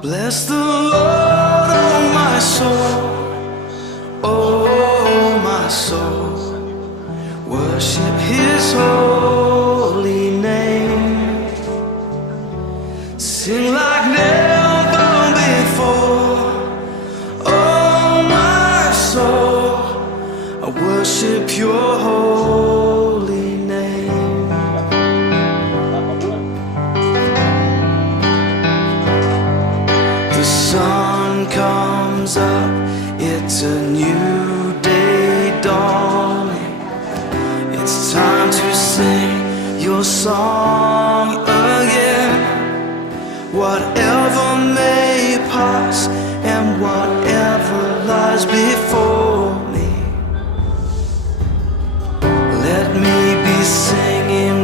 Bless the Lord, oh my soul, oh my soul. Worship His holy name. Sing like never before, oh my soul. I worship Your holy name. The sun comes up, it's a new day dawning. It's time to sing Your song again. Whatever may pass and whatever lies before me, let me be singing